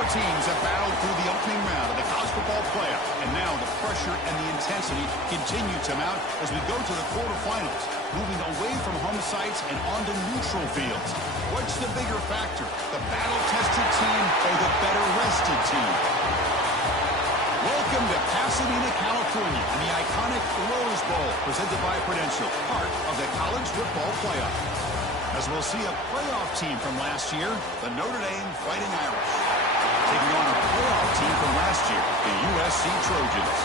Four teams have battled through the opening round of the college football playoff, and now the pressure and the intensity continue to mount as we go to the quarterfinals, moving away from home sites and onto neutral fields. What's the bigger factor, the battle-tested team or the better-rested team? Welcome to Pasadena, California, and the iconic Rose Bowl, presented by Prudential, part of the college football playoff. As we'll see a playoff team from last year, the Notre Dame Fighting Irish, taking on a playoff team from last year, the USC Trojans.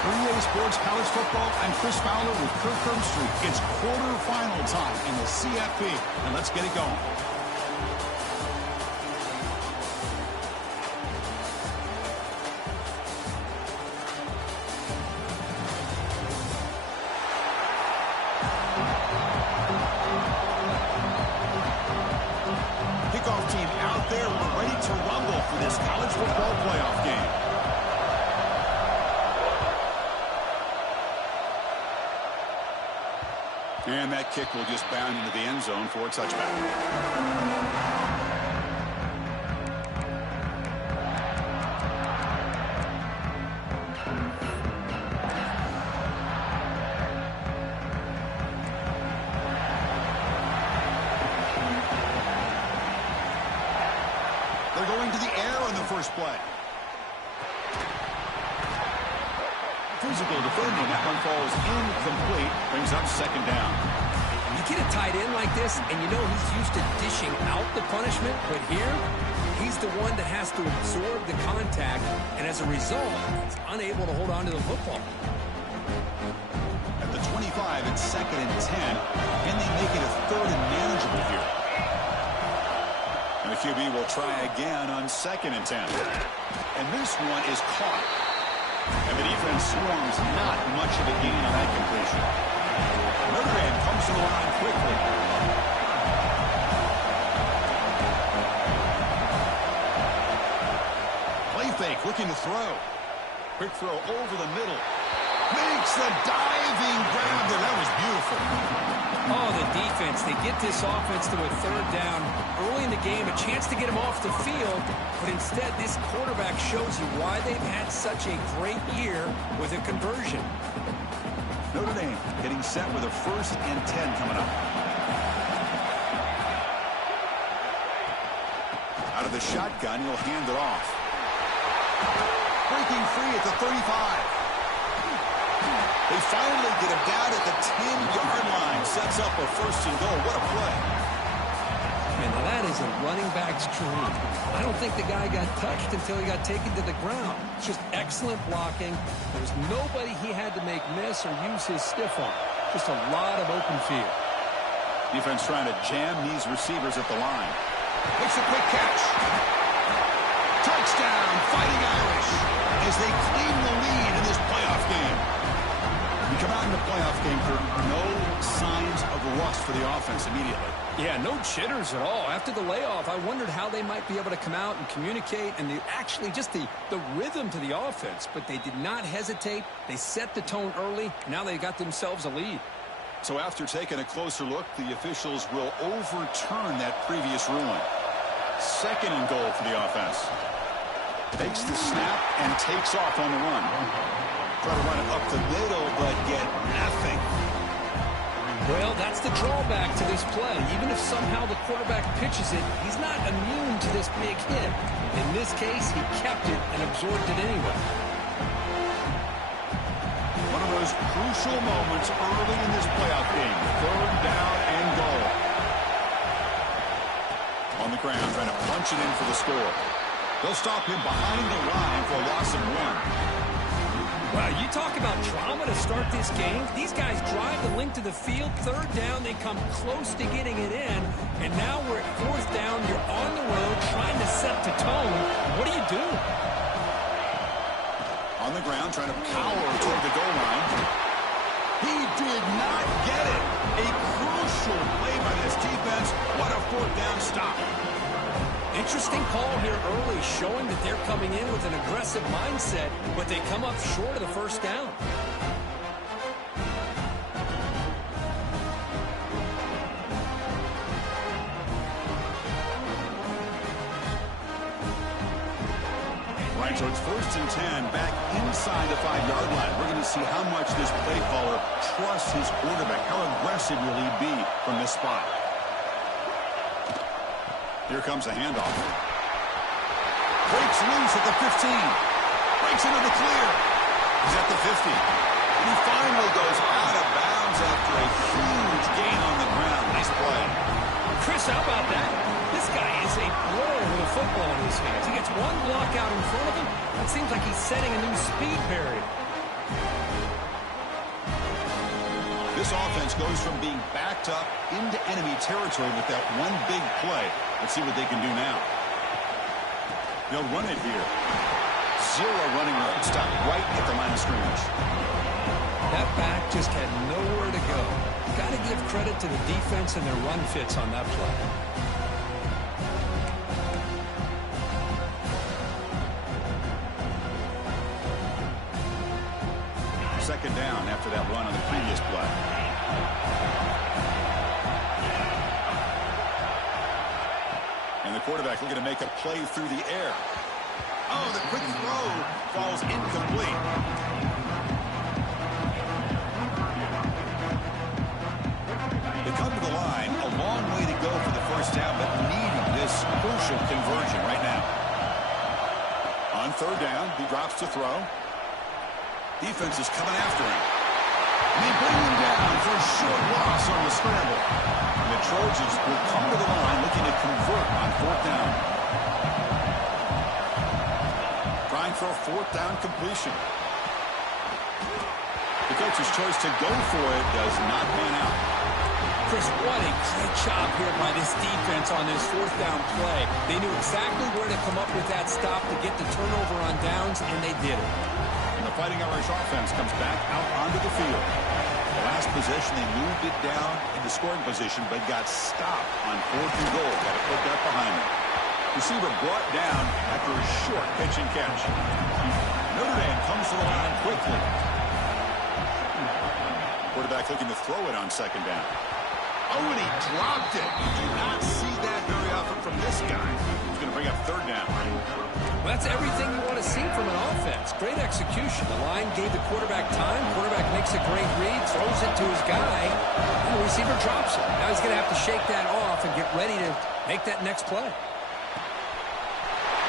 For EA Sports College Football, I'm Chris Fowler with Kirk Herbstreit. It's quarterfinal time in the CFP, and let's get it going. Kickoff team out there. We're ready to rumble for this college football playoff game. And that kick will just bound into the end zone for a touchback. They're going to the air on the first play. Physical defending. That one falls incomplete. Brings up second down. You get a tight end like this, and you know he's used to dishing out the punishment, but here, he's the one that has to absorb the contact, and as a result, he's unable to hold on to the football. At the 25, it's 2nd and 10. Can they make it a 3rd and manageable here? And the QB will try again on 2nd and 10. And this one is caught. And the defense swarms, not much of a gain on that completion. Notre Dame comes to the line quickly. Play fake, looking to throw. Quick throw over the middle. Makes the diving grab there. That was beautiful. Oh, the defense. They get this offense to a 3rd down early in the game, a chance to get him off the field, but instead this quarterback shows you why they've had such a great year with a conversion. Notre Dame getting set with a 1st and 10 coming up. Out of the shotgun, he'll hand it off. Breaking free at the 35. They finally get him down at the 10-yard line. Sets up a 1st and goal. What a play. Man, now that is a running back's dream. I don't think the guy got touched until he got taken to the ground. It's just excellent blocking. There was nobody he had to make miss or use his stiff arm. Just a lot of open field. Defense trying to jam these receivers at the line. Makes a quick catch. Touchdown, Fighting Irish, as they claim the lead in this playoff game. We come out in the playoff game for no signs of rust for the offense immediately. Yeah, no jitters at all. After the layoff, I wondered how they might be able to come out and communicate and actually just the rhythm to the offense. But they did not hesitate. They set the tone early. Now they got themselves a lead. So after taking a closer look, the officials will overturn that previous ruling. 2nd and goal for the offense. Takes the snap and takes off on the run. Try to run it up the middle, but get nothing. Well, that's the drawback to this play. Even if somehow the quarterback pitches it, he's not immune to this big hit. In this case, he kept it and absorbed it anyway. One of those crucial moments early in this playoff game. 3rd down and goal. On the ground, trying to punch it in for the score. They'll stop him behind the line for a loss of 1. Wow, you talk about drama to start this game. These guys drive the length of the field. 3rd down, they come close to getting it in. And now we're at 4th down. You're on the road trying to set the tone. What do you do? On the ground, trying to power toward the goal line. He did not get it. A crucial play by this defense. What a 4th down stop. Interesting call here early, showing that they're coming in with an aggressive mindset, but they come up short of the 1st down. So it's 1st and 10 back inside the 5-yard line. We're going to see how much this play caller trusts his quarterback. How aggressive will he be from this spot? Here comes a handoff. Breaks loose at the 15. Breaks into the clear. He's at the 50. And he finally goes out of bounds after a huge gain on the ground. Nice play. Chris, how about that? This guy is a blower with a football in his hands. He gets one block out in front of him. It seems like he's setting a new speed barrier. This offense goes from being backed up into enemy territory with that one big play. Let's see what they can do now. They'll run it here. 0 running room. Stop right at the line of scrimmage. That back just had nowhere to go. Got to give credit to the defense and their run fits on that play. Second down after that run on the previous play. And the quarterback looking to make a play through the air. Oh, the quick throw falls incomplete. They come to the line, a long way to go for the first down, but needing this crucial conversion right now. On 3rd down, he drops to throw. Defense is coming after him. And they bring him down for a short loss on the scramble. And the Trojans will come to the line looking to convert on 4th down. Trying for a 4th down completion. The coach's choice to go for it does not pan out. Chris, what a great job here by this defense on this 4th down play. They knew exactly where to come up with that stop to get the turnover on downs, and they did it. And the Fighting Irish offense comes back out onto the field. The last possession, they moved it down into scoring position, but got stopped on 4th and goal. Got to put that behind them. Receiver brought down after a short pitch and catch. Notre Dame comes to the line quickly. Quarterback looking to throw it on 2nd down. Oh, and he dropped it. You do not see that very often from this guy. He's going to bring up 3rd down. Well, that's everything you want to see from an offense. Great execution. The line gave the quarterback time. Quarterback makes a great read, throws it to his guy, and the receiver drops it. Now he's going to have to shake that off and get ready to make that next play.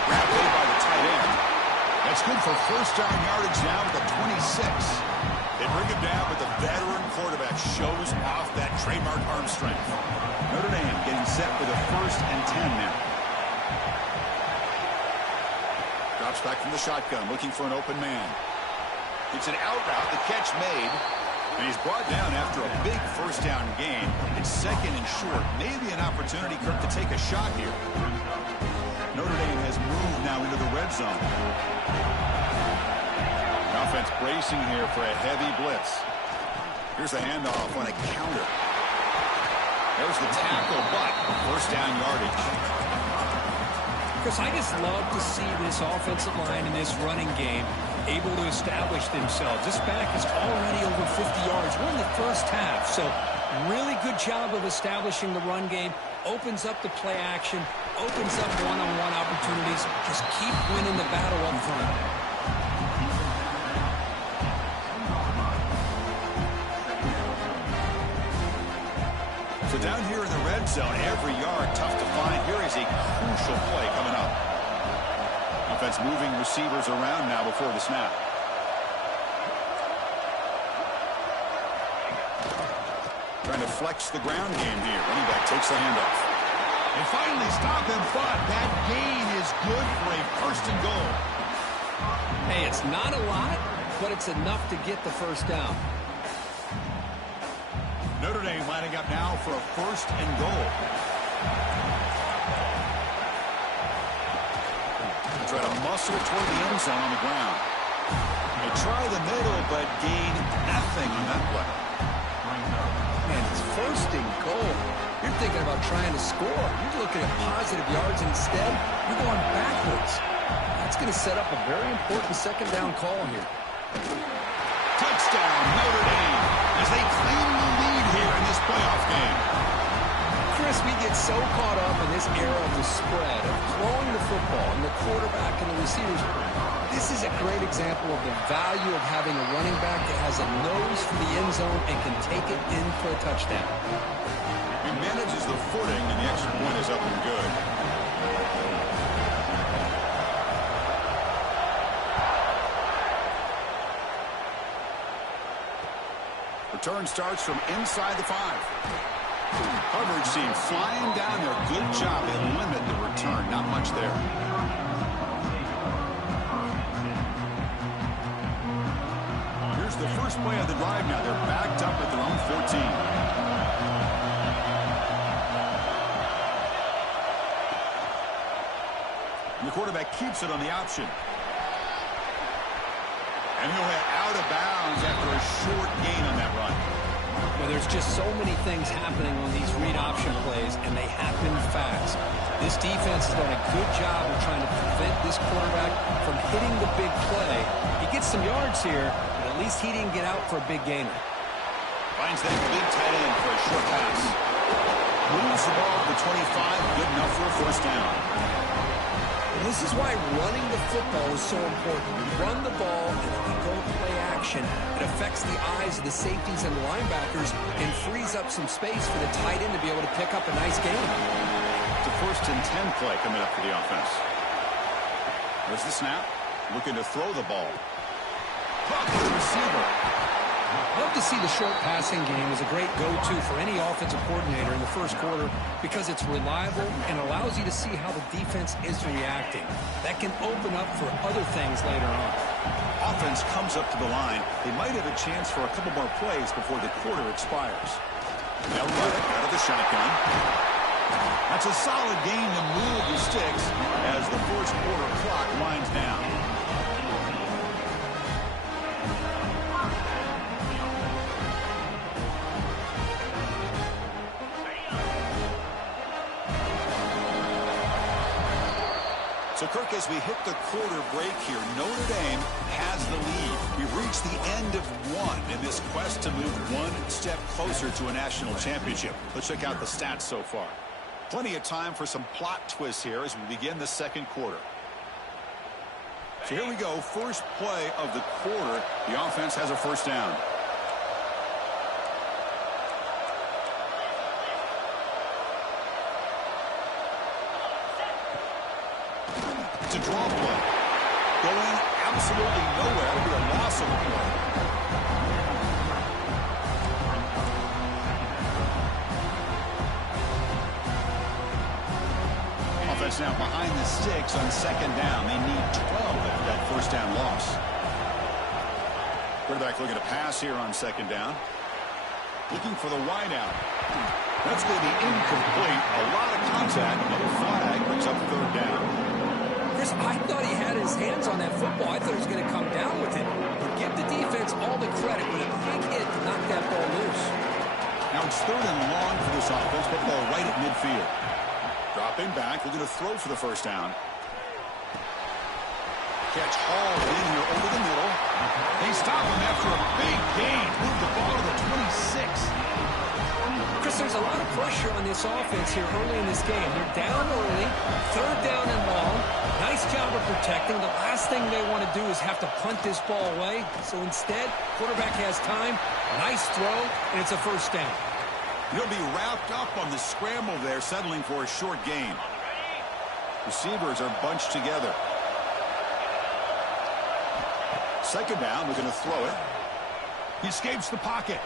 Grab made by the tight end. That's good for 1st down yardage now at the 26. They bring him down, but the veteran quarterback shows off that trademark arm strength. Notre Dame getting set for the 1st and 10 now. Drops back from the shotgun, looking for an open man. It's an out route, the catch made, and he's brought down after a big 1st down gain. It's 2nd and short. Maybe an opportunity, Kirk, to take a shot here. Notre Dame has moved now into the red zone. Offense bracing here for a heavy blitz. Here's a handoff on a counter. There's the tackle, but 1st down yardage. Chris, I just love to see this offensive line in this running game able to establish themselves. This back is already over 50 yards. We're in the 1st half, so really good job of establishing the run game. Opens up the play action, opens up one-on-one opportunities. Just keep winning the battle up front. So down here in the red zone, every yard tough to find. Here is a crucial play coming up. Offense moving receivers around now before the snap. Trying to flex the ground game here. Running back takes the handoff. They finally stop him, but that gain is good for a 1st and goal. Hey, it's not a lot, but it's enough to get the 1st down. Notre Dame lining up now for a 1st and goal. They try to muscle toward the end zone on the ground. They try the middle, but gain nothing on that play. Man, it's 1st and goal. You're thinking about trying to score. You're looking at positive yards, and instead, you're going backwards. That's going to set up a very important 2nd down call here. Touchdown, Notre Dame, as they claim the lead here in this playoff game. Chris, we get so caught up in this era of the spread, of throwing the football and the quarterback and the receivers. This is a great example of the value of having a running back that has a nose for the end zone and can take it in for a touchdown. He manages the footing, and the extra point is up and good. Return starts from inside the 5. Coverage team flying down there. Good job. They limit the return. Not much there. Here's the first play of the drive now. They're backed up at their own 14. And the quarterback keeps it on the option. And he'll head out of bounds after a short gain on that run. Well, there's just so many things happening on these read option plays, and they happen fast. This defense has done a good job of trying to prevent this quarterback from hitting the big play. He gets some yards here, but at least he didn't get out for a big gainer. Finds that big tight end for a short pass. Moves the ball to the 25, good enough for a first down. And this is why running the football is so important. You run the ball, and if you go play action, it affects the eyes of the safeties and the linebackers and frees up some space for the tight end to be able to pick up a nice gain. It's a 1st and 10 play coming up for the offense. There's the snap. Looking to throw the ball. Buck to the receiver. Love to see the short passing game as a great go-to for any offensive coordinator in the first quarter because it's reliable and allows you to see how the defense is reacting. That can open up for other things later on. Offense comes up to the line. They might have a chance for a couple more plays before the quarter expires. They'll run it out of the shotgun. That's a solid gain to move the sticks as the first quarter clock winds down. So, Kirk, as we hit the quarter break here, Notre Dame has the lead. We've reached the end of one in this quest to move one step closer to a national championship. Let's check out the stats so far. Plenty of time for some plot twists here as we begin the second quarter. So here we go. First play of the quarter. The offense has a first down. It's a draw play. Going absolutely nowhere. It'll be a loss of a play. Offense now behind the sticks on second down. They need 12 after that first down loss. Quarterback looking to pass here on second down. Looking for the wide out. That's going to be incomplete. A lot of contact. Another flag brings up third down. Chris, I thought he had his hands on that football. I thought he was going to come down with it. But give the defense all the credit with a big hit to knock that ball loose. Now it's third and long for this offense, but ball right at midfield. Dropping back, looking to throw for the first down. Catch hauled in here over the middle. They stop him after a big gain. Move the ball to the 26. Chris, there's a lot of pressure on this offense here early in this game. They're down early, third down and long. Nice job of protecting. The last thing they want to do is have to punt this ball away. So instead, quarterback has time, nice throw, and it's a first down. He'll be wrapped up on the scramble there, settling for a short gain. Receivers are bunched together. Second down, we're going to throw it. He escapes the pocket.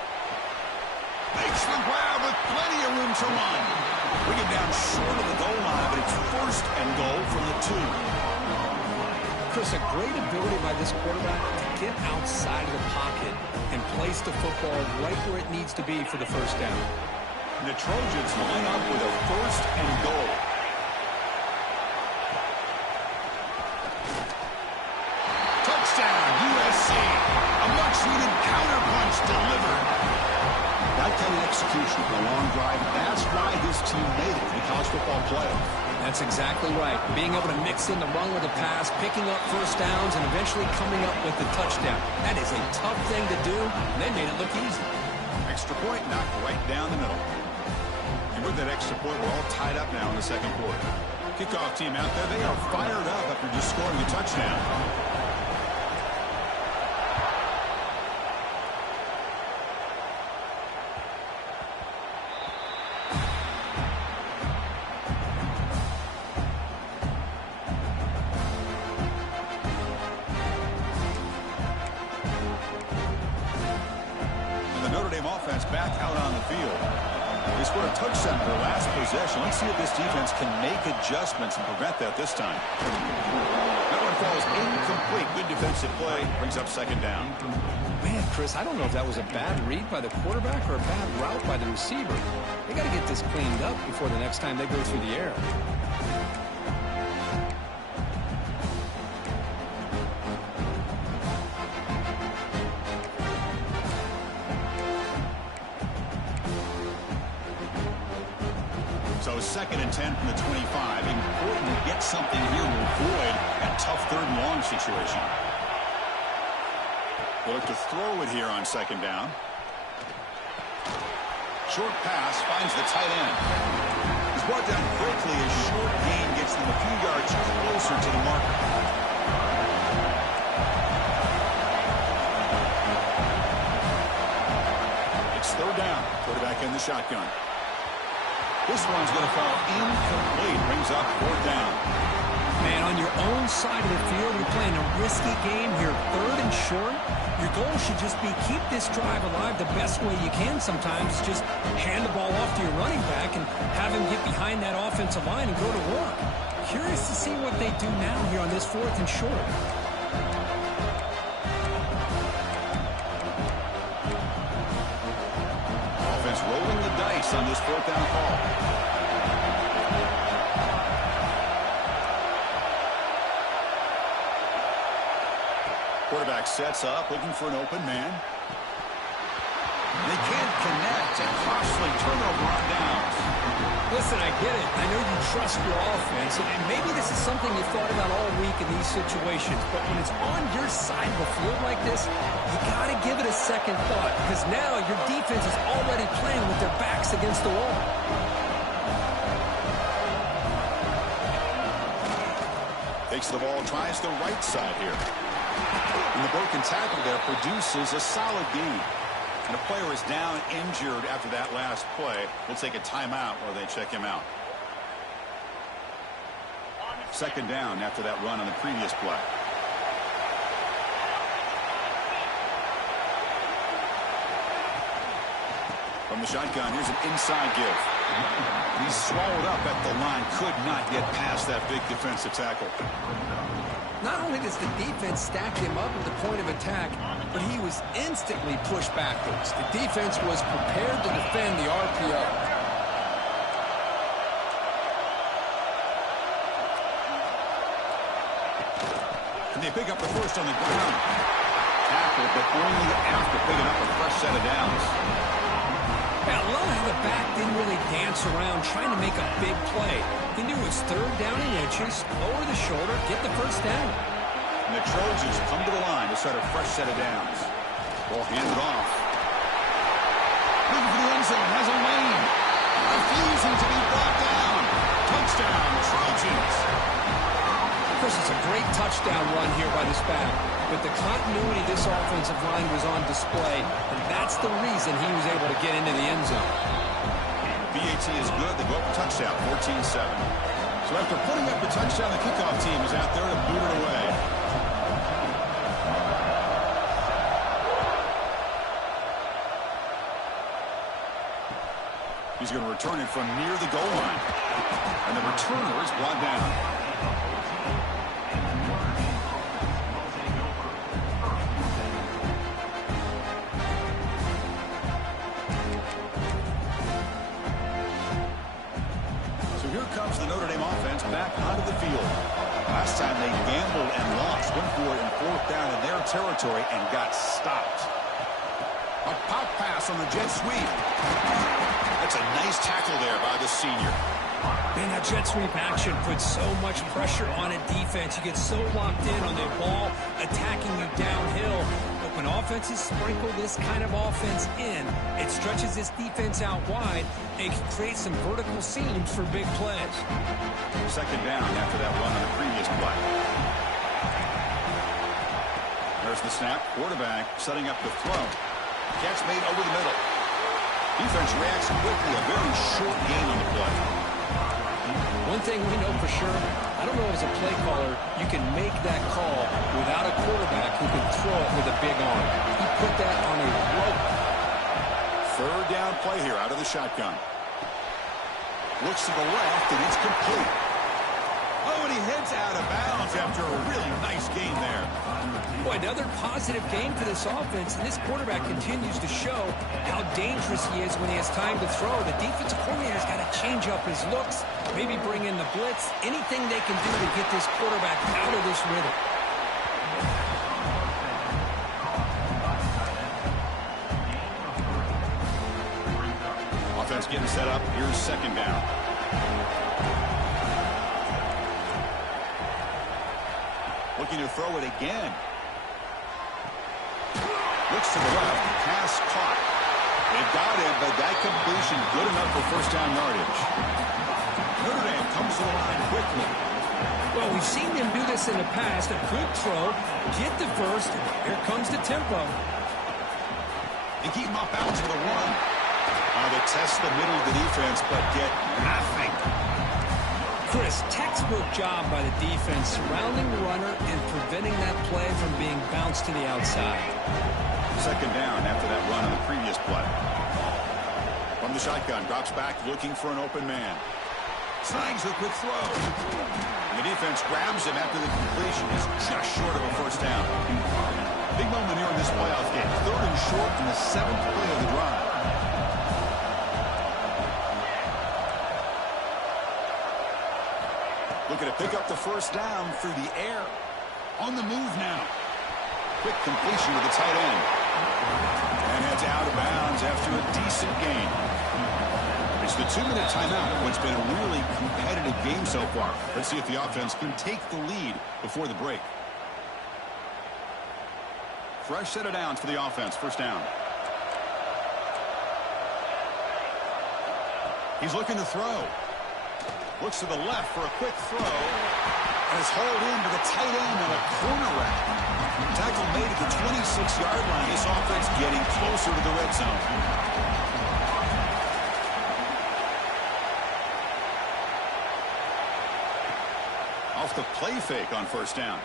Makes the grab with plenty of room to run. Bring it down short of the goal line, but it's first and goal from the 2. Chris, a great ability by this quarterback to get outside of the pocket and place the football right where it needs to be for the first down. And the Trojans line up with a first and goal. Touchdown, USC. A much-needed counterpunch delivered. That kind of execution for a long drive, that's why this team made it to the college football playoff. That's exactly right. Being able to mix in the run with the pass, picking up first downs, and eventually coming up with the touchdown. That is a tough thing to do, and they made it look easy. Extra point knocked right down the middle. And with that extra point, we're all tied up now in the second quarter. Kickoff team out there, they are fired up after just scoring a touchdown. And the Notre Dame offense back out on the field. They scored a touchdown in their last possession. Let's see if this defense can make adjustments and prevent that this time. That one falls incomplete. Good defensive play. Brings up second down. Man, Chris, I don't know if that was a bad read by the quarterback or a bad route by the receiver. They got to get this cleaned up before the next time they go through the air. So 2nd and 10 from the 25. Important to get something here to avoid that tough 3rd and long situation. They'll look to throw it here on 2nd down. Short pass finds the tight end. He's brought down quickly as short gain gets them a few yards closer to the marker. It's 3rd down. Quarterback in the shotgun. This one's going to fall incomplete. Brings up 4th down. Man, on your own side of the field, you're playing a risky game here. 3rd and short. Your goal should just be keep this drive alive the best way you can sometimes. Just hand the ball off to your running back and have him get behind that offensive line and go to work. Curious to see what they do now here on this 4th and short. Offense rolling the dice on this 4th down call. Quarterback sets up, looking for an open man. They can't connect, and costly turnover on downs. Listen, I get it. I know you trust your offense, and maybe this is something you thought about all week in these situations, but when it's on your side of the field like this, you got to give it a second thought, because now your defense is already playing with their backs against the wall. Takes the ball, tries the right side here. And the broken tackle there produces a solid gain. And a player is down injured after that last play. We'll take a timeout while they check him out. 2nd down after that run on the previous play. From the shotgun, here's an inside give. He's swallowed up at the line. Could not get past that big defensive tackle. Not only does the defense stack him up at the point of attack, but he was instantly pushed backwards. The defense was prepared to defend the RPO. And they pick up the first on the ground. Tackled, but only after picking up a fresh set of downs. I love how the back didn't really dance around trying to make a big play. He knew it's 3rd down in inches, lower the shoulder, get the first down. And the Trojans come to the line to start a fresh set of downs. Ball handed off. Looking for the end zone, has a lane. Refusing to be brought down. Touchdown, Trojans. Chris, it's a great touchdown run here by this back. But the continuity of this offensive line was on display, and that's the reason he was able to get into the end zone. BAT is good. They go up a touchdown, 14-7. So after putting up the touchdown, the kickoff team is out there to boot it away. He's going to return it from near the goal line. And the returner is brought down. The Notre Dame offense back onto the field. Last time they gambled and lost. Went for it in 4th down in their territory and got stopped. A pop pass on the jet sweep. That's a nice tackle there by the senior. Man, that jet sweep action puts so much pressure on a defense. You get so locked in on the ball attacking you downhill. But When offenses sprinkle this kind of offense in, it stretches this defense out wide and can create some vertical seams for big plays. Second down after that run on the previous play. There's the snap. Quarterback setting up the throw. Catch made over the middle. Defense reacts quickly. A very short gain on the play. One thing we know for sure, I don't know as a play caller, you can make that call without a quarterback who can throw it with a big arm. He put that on a rope. Third down play here out of the shotgun. Looks to the left, and it's complete. Oh, and he heads out of bounds after a really nice gain there. Boy, another positive gain for this offense, and this quarterback continues to show how dangerous he is when he has time to throw. The defensive coordinator's got to change up his looks, maybe bring in the blitz, anything they can do to get this quarterback out of this rhythm. Offense getting set up. Here's second down. Looking to throw it again. Looks to the left. Pass caught. They got it, but that completion good enough for first down yardage. Notre Dame comes to the line quickly. Well, we've seen them do this in the past. A good throw, get the first. Here comes the tempo. They keep him off bounds with a run. They test the middle of the defense, but get nothing. Chris, textbook job by the defense surrounding the runner and preventing that play from being bounced to the outside. Second down after that run on the previous play. From the shotgun, drops back looking for an open man. Snags the quick throw. And the defense grabs him after the completion is just short of a first down. Big moment here in this playoff game. Third and short in the 7th play of the drive. Looking to pick up the first down through the air. On the move now. Quick completion to the tight end. And heads out of bounds after a decent gain. It's the 2-minute timeout of what's been a really competitive game so far. Let's see if the offense can take the lead before the break. Fresh set of downs for the offense. First down. He's looking to throw. Looks to the left for a quick throw. And is hauled in to the tight end on a corner route. Tackle made at the 26-yard line. This offense getting closer to the red zone. Off the play fake on first down.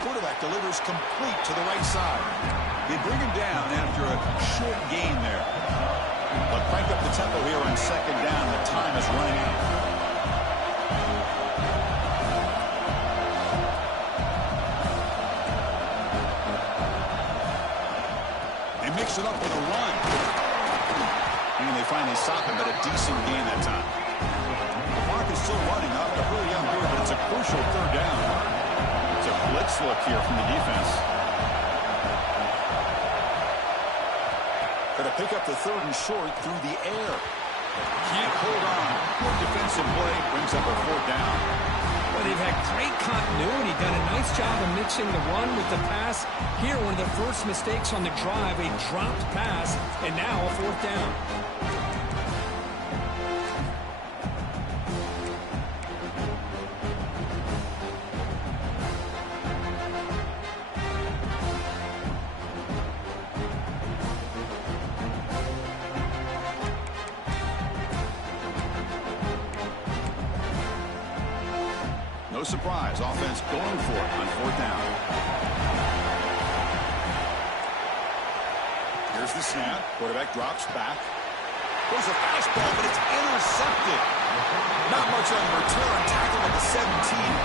Quarterback delivers complete to the right side. They bring him down after a short gain there. But crank up the tempo here on second down. The time is running out. They mix it up with a run. And they finally stop him, but a decent gain that time. The clock is still running up to hurry up here, but it's a crucial third down. It's a blitz look here from the defense. Going to pick up the third and short through the air. Can't hold on. Good defensive play brings up a fourth down. Well, they've had great continuity, done a nice job of mixing the run with the pass. Here, one of the first mistakes on the drive, a dropped pass, and now a fourth down. No surprise, offense going for it on fourth down. Here's the snap. Quarterback drops back. Goes a fastball, but it's intercepted. Not much on the return. Tackle at the 17,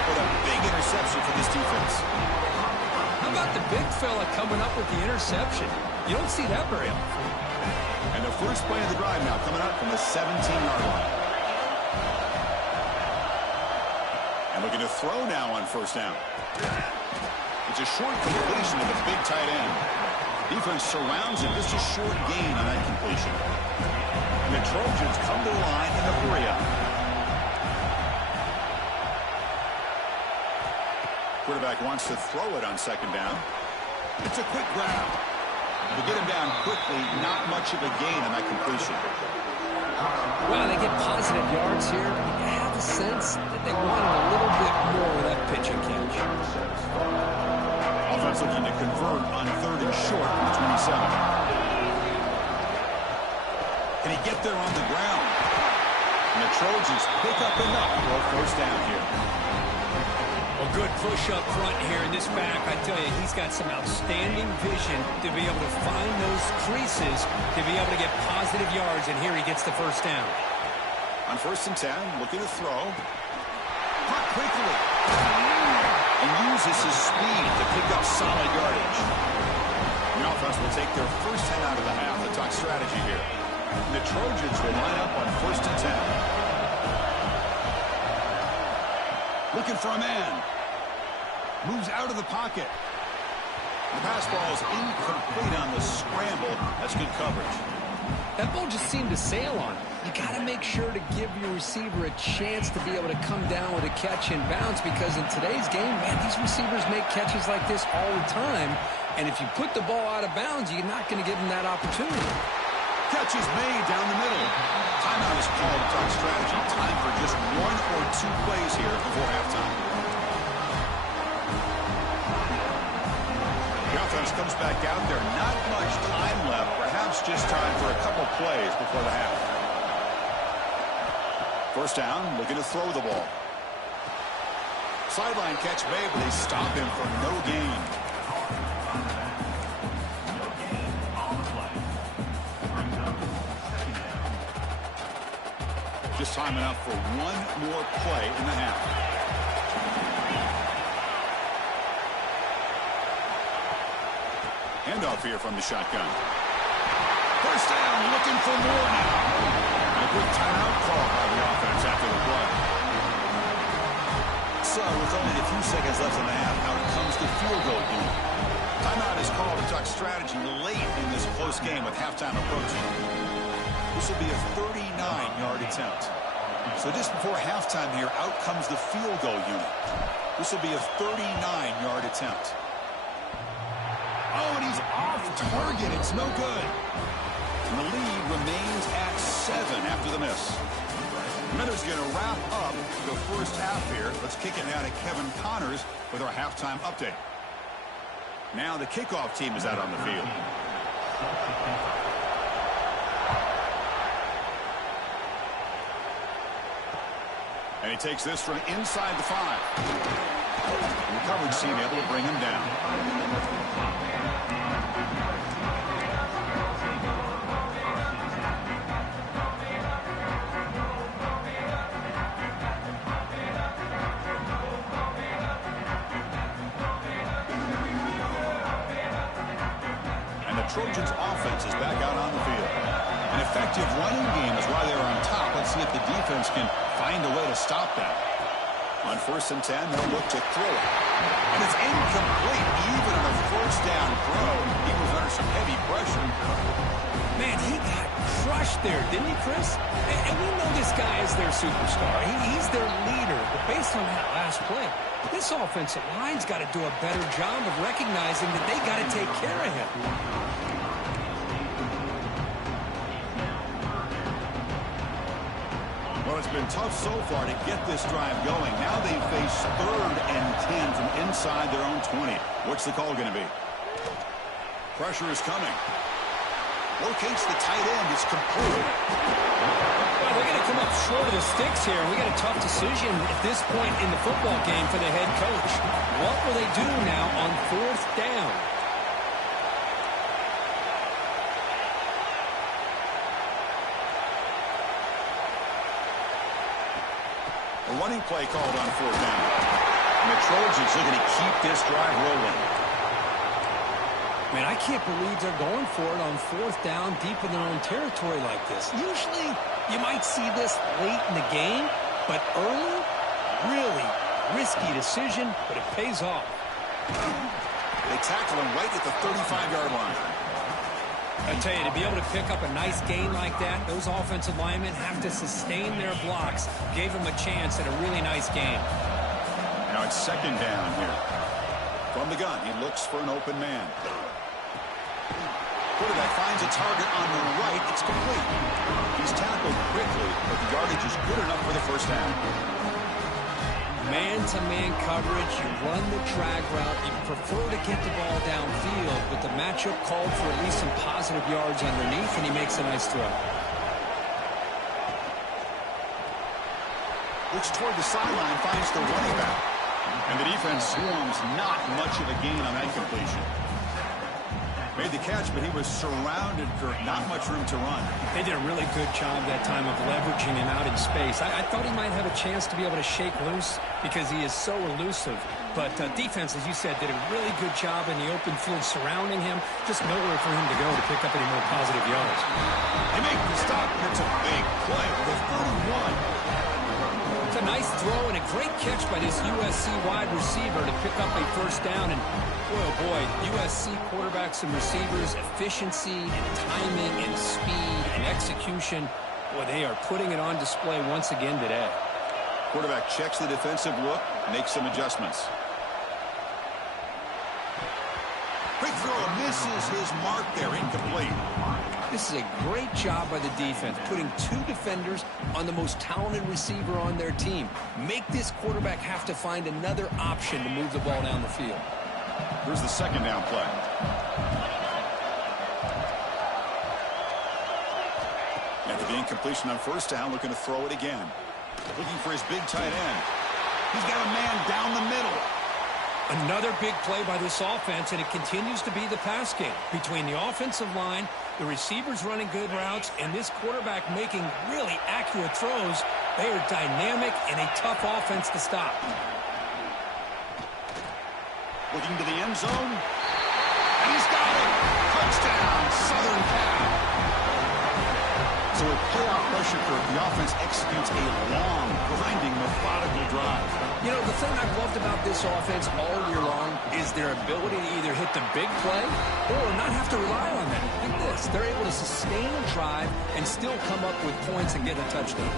but a big interception for this defense. How about the big fella coming up with the interception? You don't see that very often. And the first play of the drive now coming up from the 17-yard line. And looking to throw now on first down. It's a short completion to the big tight end. Defense surrounds him. Just a short gain on that completion. And the Trojans come to the line in the hurry-up. Quarterback wants to throw it on second down. It's a quick grab. To get him down quickly, not much of a gain on that completion. Well, they get positive yards here. You have a sense that they wanted a little bit more with that pitch and catch. Offense looking to convert on 3rd and short from the 27. Can he get there on the ground? And the Trojans pick up enough for a first down here. A good push up front here in this back. I tell you, he's got some outstanding vision to be able to find those creases, to be able to get positive yards, and here he gets the first down. On 1st and 10, looking to throw. Caught quickly. And uses his speed to pick up solid yardage. The offense will take their first 10 out of the half. The talk strategy here. The Trojans will line up on 1st and 10. Looking for a man. Moves out of the pocket. The pass ball is incomplete on the scramble. That's good coverage. That ball just seemed to sail on him. You got to make sure to give your receiver a chance to be able to come down with a catch and bounce, because in today's game, man, these receivers make catches like this all the time. And if you put the ball out of bounds, you're not going to give them that opportunity. Catch is made down the middle. Timeout is called. Talk strategy. Time for just 1 or 2 plays here before halftime. The offense comes back out there. Not much time left. Perhaps just time for a couple plays before the half. First down, looking to throw the ball. Sideline catch made, but they stop him for no gain. Just time enough for 1 more play in the half. Handoff here from the shotgun. First down, looking for more now. A good timeout call by the offense after the play. So, with only a few seconds left in the half, out comes the field goal unit. Timeout is called to talk strategy late in this close game with halftime approaching. This will be a 39-yard attempt. So just before halftime here, out comes the field goal unit. This will be a 39-yard attempt. Oh, and he's off target. It's no good. And the lead remains at 7 after the miss. Nore's going to wrap up the first half here. Let's kick it now to Kevin Connors with our halftime update. Now the kickoff team is out on the field. And he takes this from inside the 5. And the coverage team able to bring him down. And the Trojans offense is back out on the field. An effective running game is why they're on top. Let's see if the defense can find a way to stop that. On 1st and 10, they'll look to throw it. And it's incomplete, even on a first down throw. He was under some heavy pressure. Man, he got crushed there, didn't he, Chris? And we know this guy is their superstar. He's their leader. But based on that last play, this offensive line's got to do a better job of recognizing that they got to take care of him. Well, it's been tough so far to get this drive going. Now they face 3rd and 10 from inside their own 20. What's the call going to be? Pressure is coming. Locates the tight end. It's complete. Well, they're going to come up short of the sticks here. We got a tough decision at this point in the football game for the head coach. What will they do now on 4th down? A running play called on 4th down. And the Trojans looking to keep this drive rolling. Man, I can't believe they're going for it on 4th down deep in their own territory like this. Usually, you might see this late in the game, but early, really risky decision, but it pays off. They tackle him right at the 35-yard line. I tell you, to be able to pick up a nice gain like that, those offensive linemen have to sustain their blocks. Gave them a chance at a really nice game. Now it's 2nd down here. From the gun, he looks for an open man. Quarterback finds a target on the right. It's complete. He's tackled quickly, but the yardage is good enough for the first down. Man-to-man coverage, you run the drag route, you prefer to get the ball downfield, but the matchup called for at least some positive yards underneath, and he makes a nice throw. Looks toward the sideline, finds the running back. And the defense swarms, not much of a gain on that completion. Made the catch, but he was surrounded for not much room to run. They did a really good job that time of leveraging him out in space. I thought he might have a chance to be able to shake loose because he is so elusive. But defense, as you said, did a really good job in the open field surrounding him. Just nowhere for him to go to pick up any more positive yards. They make the stop, and it's a big play with a 31. It's a nice throw and a great catch by this USC wide receiver to pick up a first down. And boy, oh boy, USC quarterbacks and receivers, efficiency and timing and speed and execution. Boy, they are putting it on display once again today. Quarterback checks the defensive look, makes some adjustments. Quick throw, misses his mark there, incomplete. This is a great job by the defense, putting two defenders on the most talented receiver on their team. Make this quarterback have to find another option to move the ball down the field. Here's the second down play. After the incompletion on first down, looking to throw it again. Looking for his big tight end. He's got a man down the middle. Another big play by this offense, and it continues to be the pass game between the offensive line, the receivers running good routes, and this quarterback making really accurate throws. They are dynamic and a tough offense to stop. Looking to the end zone. And he's got it. Touchdown, Southern Cal. So with playoff pressure, the offense executes a long, grinding, methodical drive. You know, the thing I've loved about this offense all year long is their ability to either hit the big play or not have to rely on that. Like this. They're able to sustain a drive and still come up with points and get a touchdown.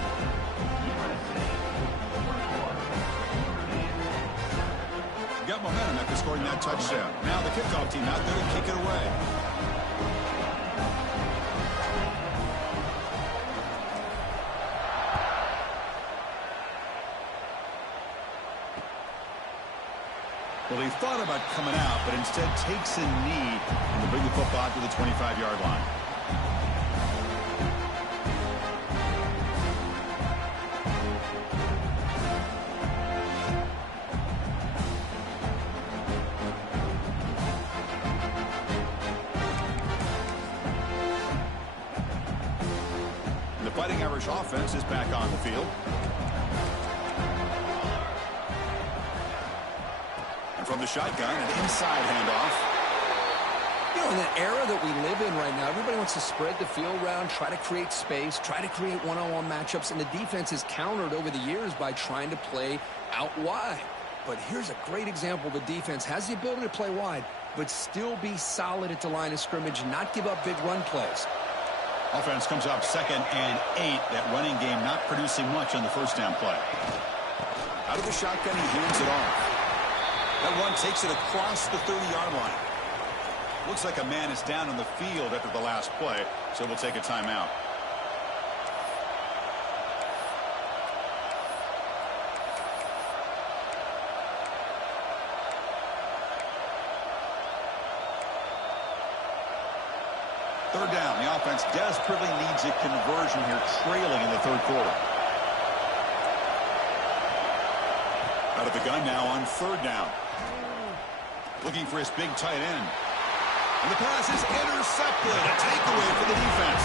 Got momentum after scoring that touchdown. Now the kickoff team out there to kick it away. Well, he thought about coming out, but instead takes a knee and to bring the football to the 25-yard line. And the Fighting Irish offense is back on the field. From the shotgun, an inside handoff. You know, in the era that we live in right now, everybody wants to spread the field around, try to create space, try to create one-on-one matchups, and the defense is countered over the years by trying to play out wide. But here's a great example. The defense has the ability to play wide, but still be solid at the line of scrimmage and not give up big run plays. Offense comes up 2nd and 8. That running game not producing much on the first down play. Out of the shotgun, he hands it off. That run takes it across the 30-yard line. Looks like a man is down on the field after the last play, so we'll take a timeout. Third down. The offense desperately needs a conversion here, trailing in the third quarter. Out of the gun now on third down. Looking for his big tight end. And the pass is intercepted. A takeaway for the defense.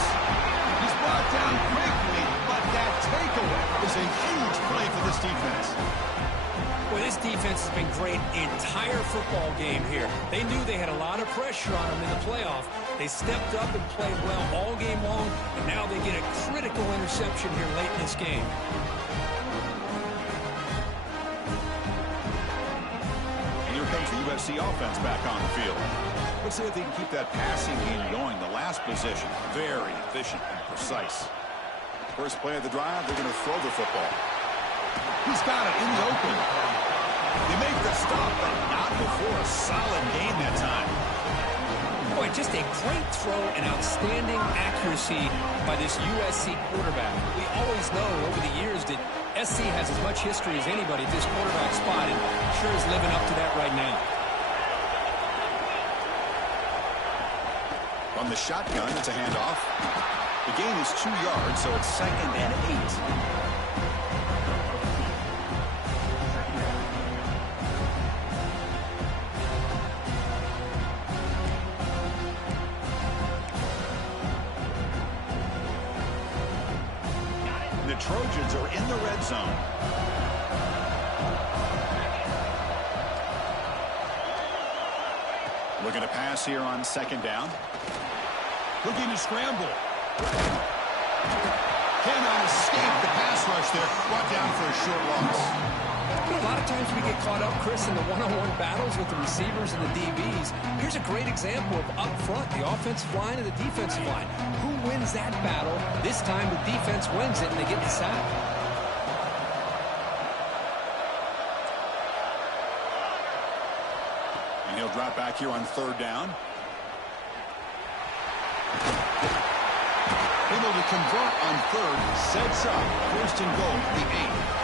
He's brought down quickly, but that takeaway is a huge play for this defense. Well, this defense has been great entire football game here. They knew they had a lot of pressure on them in the playoff. They stepped up and played well all game long, and now they get a critical interception here late in this game. Comes the USC offense back on the field. Let's see if they can keep that passing game going. The last possession, very efficient and precise. First play of the drive, they're going to throw the football. He's got it in the open. They make the stop, but not before a solid gain that time. Boy, just a great throw and outstanding accuracy by this USC quarterback. We always know over the years that SC has as much history as anybody at this quarterback spot, and sure is living up to that right now. From the shotgun, it's a handoff. The gain is 2 yards, so it's 2nd and 8. The Trojans are in the red zone. Looking to pass here on 2nd down. Looking to scramble. Cannot escape the pass rush there. Brought down for a short loss. You know, a lot of times we get caught up, Chris, in the one-on-one battles with the receivers and the DBs. Here's a great example of up front, the offensive line and the defensive line. Who wins that battle? This time the defense wins it and they get the sack. And he'll drop back here on 3rd down. Able to convert on 3rd, sets up 1st and goal, the 8.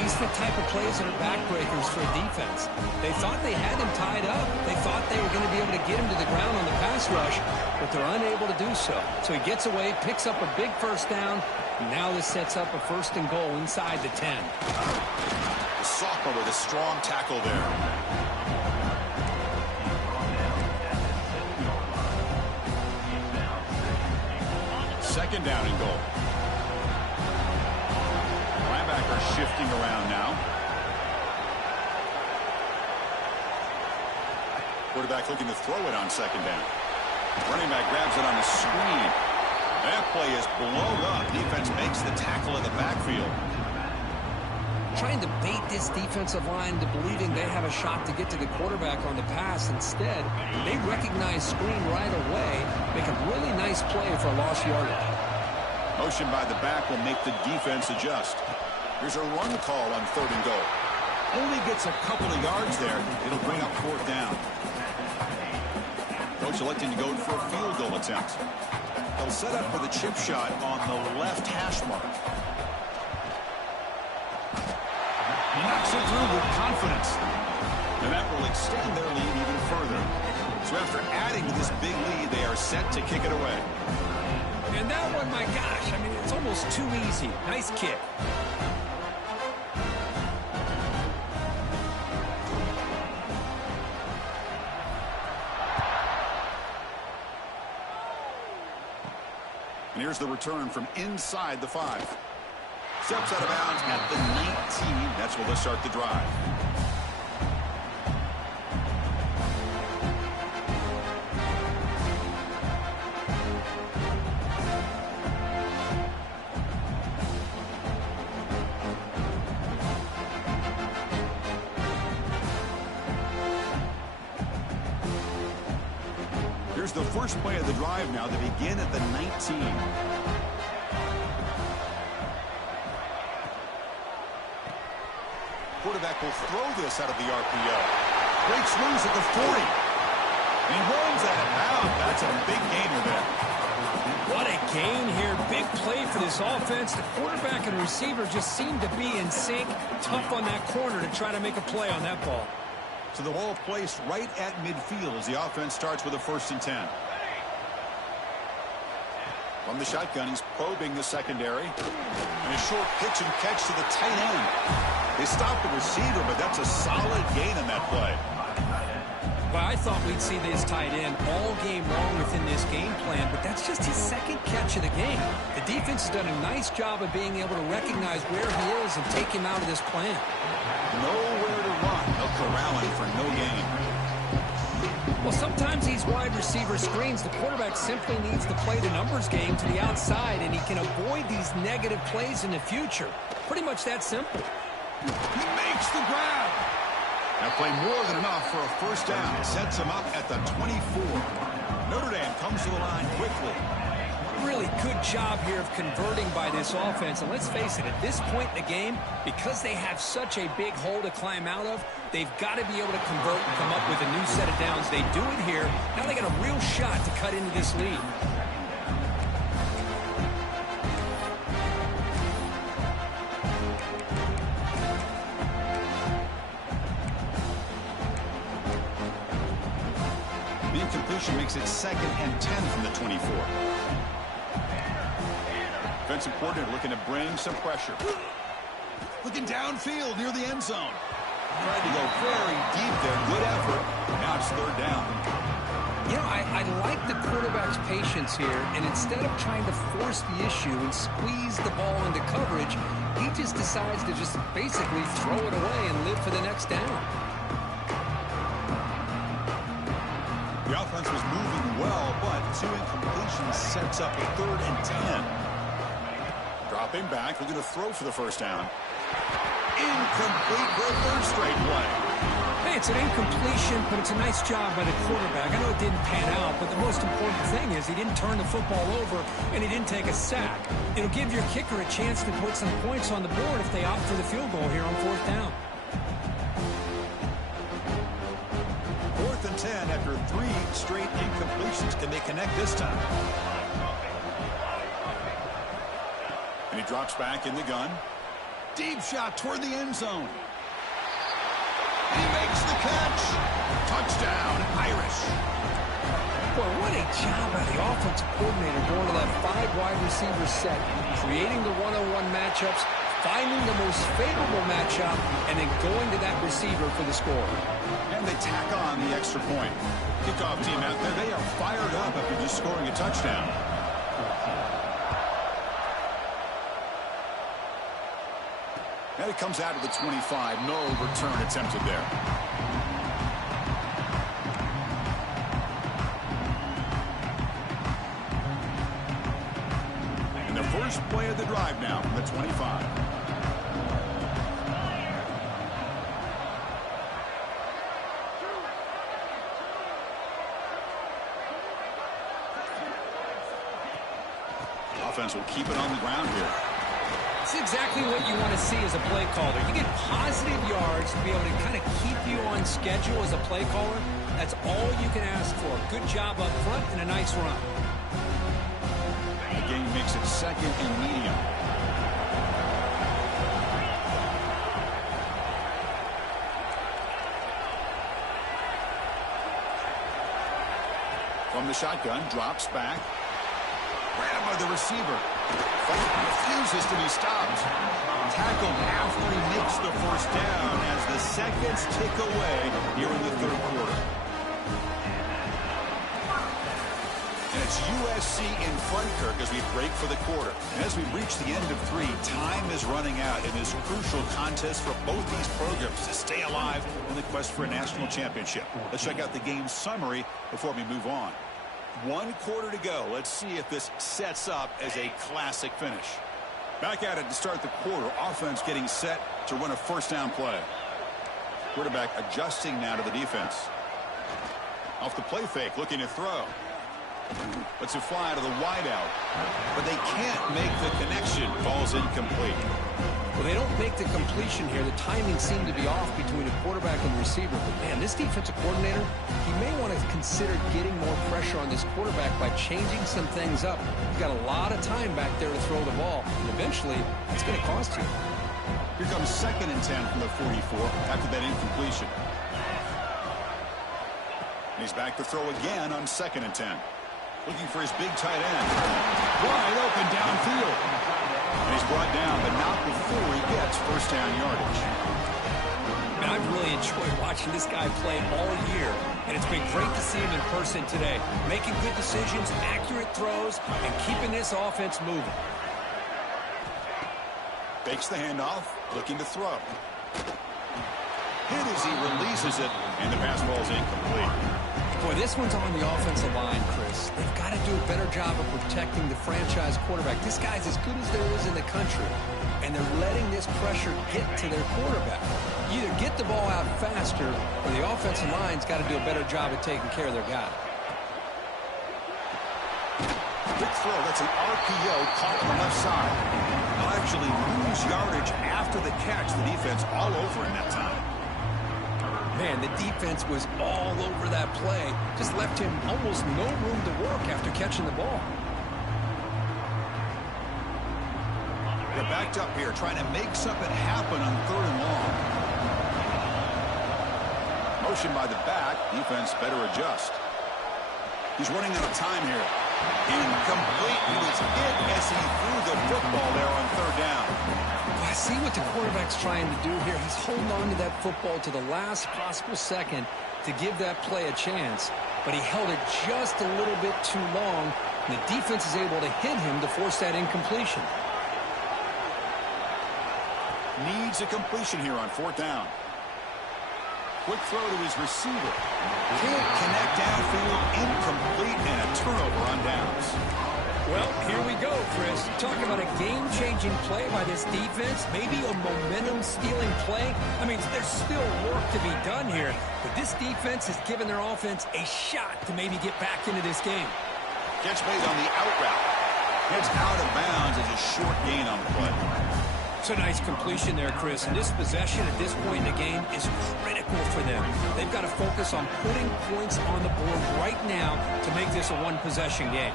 These are the type of plays that are backbreakers for a defense. They thought they had him tied up. They thought they were going to be able to get him to the ground on the pass rush, but they're unable to do so. So he gets away, picks up a big 1st down, and now this sets up a 1st and goal inside the 10. The sophomore with a strong tackle there. Second down and goal. Linebacker shifting around now. Quarterback looking to throw it on 2nd down. Running back grabs it on the screen. That play is blown up. Defense makes the tackle in the backfield. Trying to bait this defensive line to believing they have a shot to get to the quarterback on the pass. Instead, they recognize screen right away, make a really nice play for a lost yardage. Motion by the back will make the defense adjust. Here's a run call on 3rd and goal. Only gets a couple of yards there. It'll bring up 4th down. Coach electing to go for a field goal attempt. They'll set up with a chip shot on the left hash mark. He knocks it through with confidence. And that will extend their lead even further. So after adding to this big lead, they are set to kick it away. And that one, my gosh, I mean, it's almost too easy. Nice kick. And here's the return from inside the 5. Steps out of bounds at the 19. That's where they'll start the drive. Here's the first play of the drive now. They begin at the 19. Quarterback will throw this out of the RPO. Breaks loose at the 40. And he runs out of bounds. That's a big gainer there. What a gain here. Big play for this offense. The quarterback and receiver just seem to be in sync. Tough on that corner to try to make a play on that ball. So the ball placed right at midfield as the offense starts with a 1st and 10. From the shotgun, he's probing the secondary. And a short pitch and catch to the tight end. They stopped the receiver, but that's a solid gain on that play. Well, I thought we'd see this tight end all game long within this game plan, but that's just his 2nd catch of the game. The defense has done a nice job of being able to recognize where he is and take him out of this plan. Nowhere to run. They'll corral him for no gain. Well, sometimes these wide receiver screens, the quarterback simply needs to play the numbers game to the outside, and he can avoid these negative plays in the future. Pretty much that simple. He makes the grab. That play more than enough for a 1st down. Sets him up at the 24. Notre Dame comes to the line quickly. Really good job here of converting by this offense. And let's face it, at this point in the game, because they have such a big hole to climb out of, they've got to be able to convert and come up with a new set of downs. They do it here. Now they got a real shot to cut into this lead. The incompletion makes it 2nd and 10 from the 24. Defensive coordinator looking to bring some pressure. Looking downfield near the end zone. Tried to go very deep there. Good effort. Now it's 3rd down. You know, I like the quarterback's patience here, and instead of trying to force the issue and squeeze the ball into coverage, he just decides to just basically throw it away and live for the next down. The offense was moving well, but 2 incompletions sets up a 3rd and 10. Dropping back, looking to throw for the 1st down. Incomplete for a 3rd straight play. Hey, it's an incompletion, but it's a nice job by the quarterback. I know it didn't pan out, but the most important thing is he didn't turn the football over and he didn't take a sack. It'll give your kicker a chance to put some points on the board if they opt for the field goal here on 4th down. 4th and 10 after 3 straight incompletions. Can they connect this time? And he drops back in the gun. Deep shot toward the end zone. He makes the catch. Touchdown, Irish. Boy, what a job by the offensive coordinator going to that 5-wide receiver set, creating the one-on-one matchups, finding the most favorable matchup, and then going to that receiver for the score. And they tack on the extra point. Kickoff team out there, they are fired up after just scoring a touchdown. And it comes out of the 25. No return attempted there. And the first play of the drive now from the 25. Offense will keep it on the ground here. It's exactly what you want to see as a play caller. You get positive yards to be able to kind of keep you on schedule as a play caller. That's all you can ask for. Good job up front and a nice run. The game makes it 2nd and medium. From the shotgun, drops back. Grabbed by the receiver. Refuses to be stopped. Tackled after he makes the 1st down as the seconds tick away here in the 3rd quarter. And it's USC in front, Kirk, as we break for the quarter. And as we reach the end of 3, time is running out in this crucial contest for both these programs to stay alive in the quest for a national championship. Let's check out the game summary before we move on. 1 quarter to go. Let's see if this sets up as a classic finish. Back at it to start the quarter. Offense getting set to run a 1st down play. Quarterback adjusting now to the defense. Off the play fake, looking to throw. Lets it fly to the wideout. But they can't make the connection. Ball's incomplete. Well, they don't make the completion here. The timing seemed to be off between the quarterback and the receiver. But, man, this defensive coordinator, he may want to consider getting more pressure on this quarterback by changing some things up. He's got a lot of time back there to throw the ball. And eventually, it's going to cost you. Here comes 2nd and 10 from the 44 after that incompletion. And he's back to throw again on 2nd and 10. Looking for his big tight end. Wide open downfield. And he's brought down, but not before he gets 1st down yardage. Man, I've really enjoyed watching this guy play all year, and it's been great to see him in person today. Making good decisions, accurate throws, and keeping this offense moving. Fakes the handoff, looking to throw. Hit as he releases it, and the pass ball is incomplete. Boy, this one's on the offensive line, Chris. They've got to do a better job of protecting the franchise quarterback. This guy's as good as there is in the country, and they're letting this pressure get to their quarterback. You either get the ball out faster, or the offensive line's got to do a better job of taking care of their guy. Quick throw. That's an RPO caught on the left side. They'll actually lose yardage after the catch. The defense all over him that time. Man, the defense was all over that play. Just left him almost no room to work after catching the ball. They're backed up here, trying to make something happen on 3rd and long. Motion by the back. Defense better adjust. He's running out of time here. Incomplete. He was hit as he threw the football there on 3rd down. I see what the quarterback's trying to do here. He's holding on to that football to the last possible second to give that play a chance. But he held it just a little bit too long, and the defense is able to hit him to force that incompletion. Needs a completion here on 4th down. Quick throw to his receiver. Can't connect downfield. Incomplete, and a turnover on downs. Well, here we go, Chris. Talk about a game-changing play by this defense. Maybe a momentum-stealing play. I mean, there's still work to be done here, but this defense has given their offense a shot to maybe get back into this game. Catch made on the out route. Gets out of bounds as a short gain on the play. It's a nice completion there, Chris. And this possession at this point in the game is critical for them. They've got to focus on putting points on the board right now to make this a one-possession game.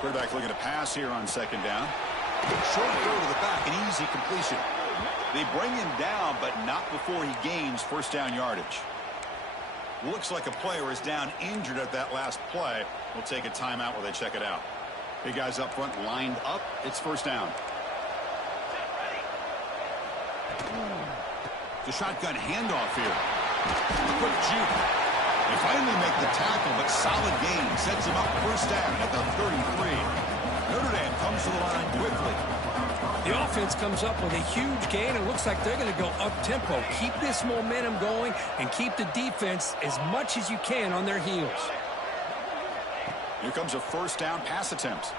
Quarterback looking to pass here on 2nd down. Short throw to the back, an easy completion. They bring him down, but not before he gains 1st down yardage. Looks like a player is down injured at that last play. We'll take a timeout while they check it out. Big guys up front lined up. It's 1st down. The shotgun handoff here. Quick juke. They finally make the tackle, but solid gain sets him up 1st down at the 33. Notre Dame comes to the line quickly. The offense comes up with a huge gain. It looks like they're going to go up-tempo. Keep this momentum going and keep the defense as much as you can on their heels. Here comes a 1st down pass attempt.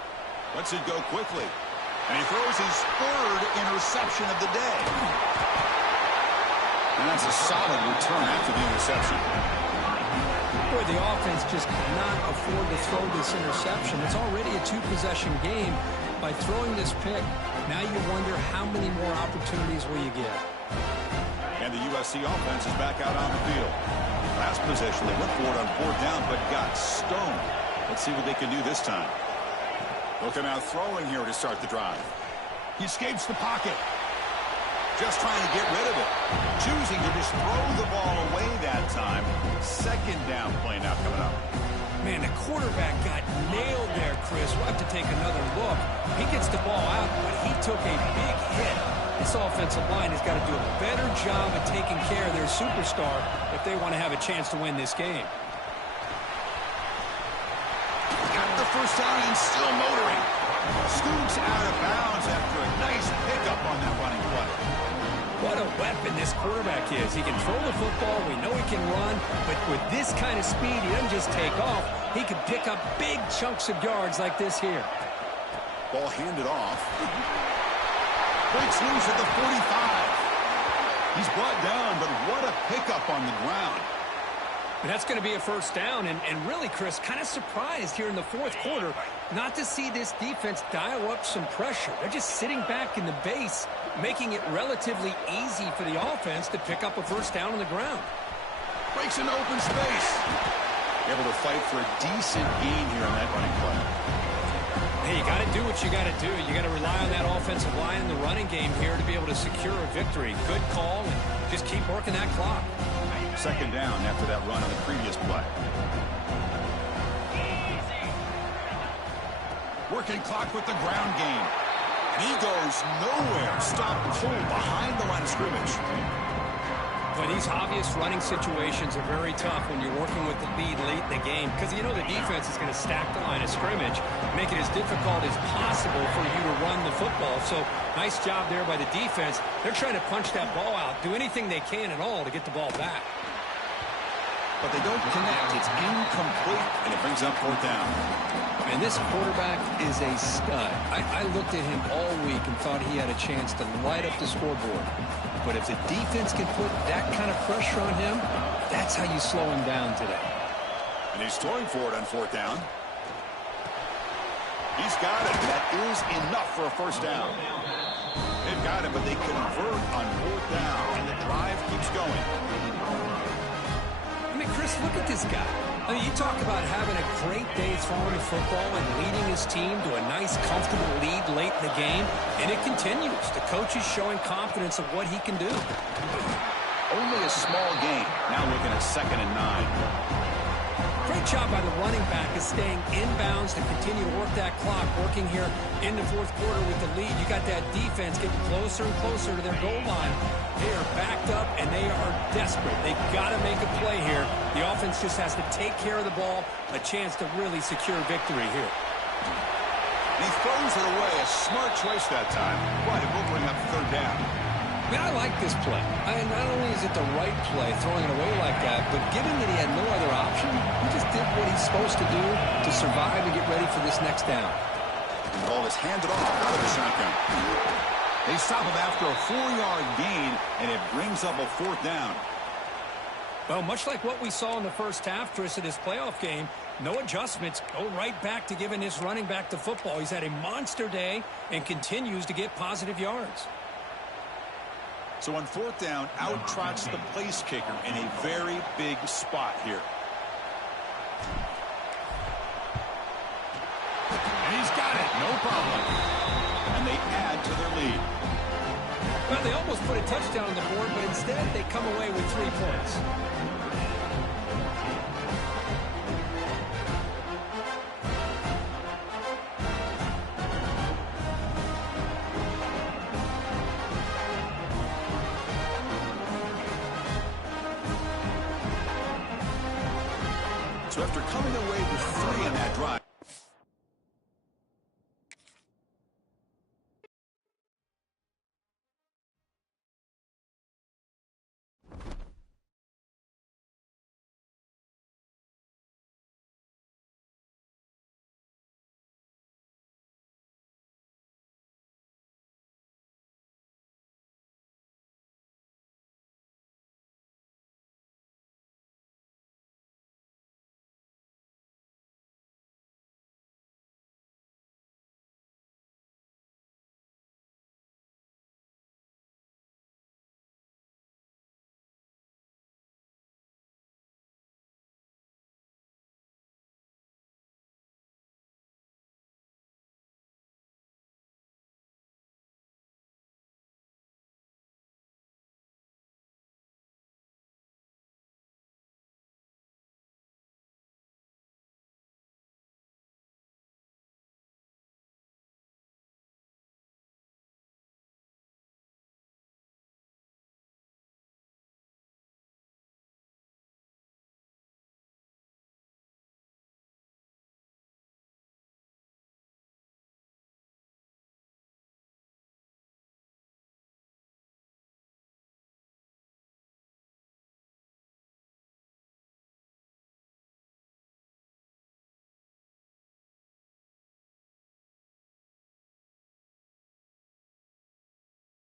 Lets it go quickly. And he throws his 3rd interception of the day. And that's a solid return after the interception. Boy, the offense just cannot afford to throw this interception. It's already a 2-possession game. By throwing this pick, now you wonder how many more opportunities will you get. And the USC offense is back out on the field. Last possession, they went for it on 4th down, but got stoned. Let's see what they can do this time. They'll come out throwing here to start the drive. He escapes the pocket. Just trying to get rid of it. Choosing to just throw the ball away that time. 2nd down play now coming up. Man, the quarterback got nailed there, Chris. We'll have to take another look. He gets the ball out, but he took a big hit. This offensive line has got to do a better job of taking care of their superstar if they want to have a chance to win this game. Got the 1st down and still motoring. Scoots out of bounds after a nice pickup on that running play. What a weapon this quarterback is. He can throw the football. We know he can run. But with this kind of speed, he doesn't just take off. He can pick up big chunks of yards like this here. Ball handed off. Breaks loose at the 45. He's brought down, but what a pickup on the ground. And that's going to be a 1st down. And really, Chris, kind of surprised here in the 4th quarter not to see this defense dial up some pressure. They're just sitting back in the base, making it relatively easy for the offense to pick up a 1st down on the ground. Breaks into open space. Able to fight for a decent gain here on that running play. Hey, you got to do what you got to do. You got to rely on that offensive line in the running game here to be able to secure a victory. Good call, and just keep working that clock. 2nd down after that run on the previous play. Working clock with the ground game. And he goes nowhere. Stop pull behind the line of scrimmage. But these obvious running situations are very tough when you're working with the lead late in the game because you know the defense is going to stack the line of scrimmage, make it as difficult as possible for you to run the football. So nice job there by the defense. They're trying to punch that ball out, do anything they can at all to get the ball back. But they don't connect. It's incomplete, and it brings up 4th down. And this quarterback is a stud. I looked at him all week and thought he had a chance to light up the scoreboard. But if the defense can put that kind of pressure on him, that's how you slow him down today. And he's throwing for it on 4th down. He's got it. That is enough for a first down. They've got it, but they convert on fourth down, and the drive keeps going. I mean, Chris, look at this guy. I mean, you talk about having a great day throwing the football and leading his team to a nice, comfortable lead late in the game, and it continues. The coach is showing confidence of what he can do. Only a small gain. Now looking at 2nd and 9. Great job by the running back is staying inbounds to continue to work that clock, working here in the fourth quarter with the lead. You got that defense getting closer and closer to their goal line. They are backed up, and they are desperate. They've got to make a play here. The offense just has to take care of the ball, a chance to really secure victory here. He throws it away. A smart choice that time, but it will bring up third down. I mean, I like this play. Not only is it the right play, throwing it away like that, but given that he had no other option, he just did what he's supposed to do to survive and get ready for this next down. The ball is handed off out of the shotgun. They stop him after a 4-yard gain, and it brings up a fourth down. Well, much like what we saw in the first half, Chris, of this playoff game, no adjustments. Go right back to giving this running back the football. He's had a monster day and continues to get positive yards. So on fourth down, out trots the place kicker in a very big spot here. And he's got it, no problem. And they add to their lead. Well, they almost put a touchdown on the board, but instead they come away with 3 points. So after coming away with 3 in that drive,